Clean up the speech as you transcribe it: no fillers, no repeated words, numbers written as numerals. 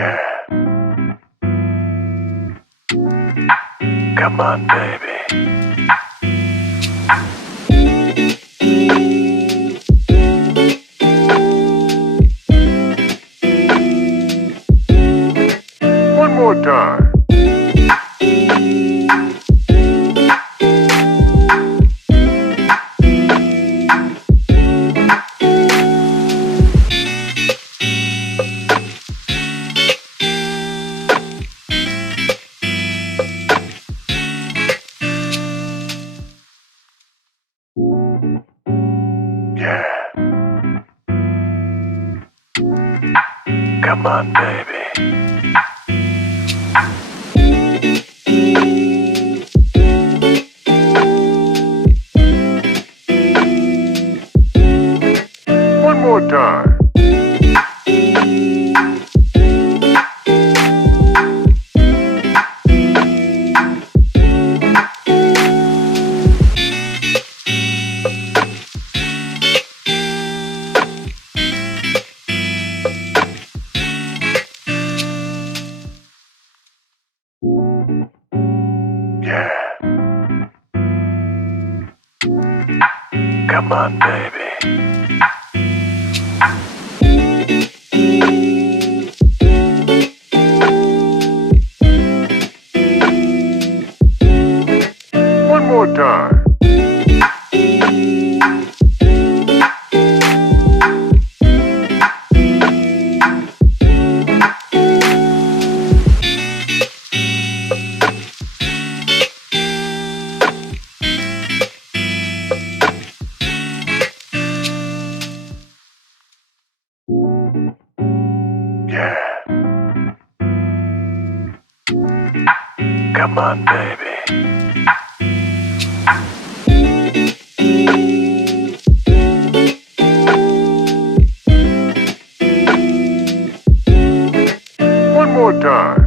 Yeah. Come on, baby. One more time. Yeah. Come on, baby. One more time. Yeah. Come on, baby. One more time. Yeah. Come on, baby. One more time.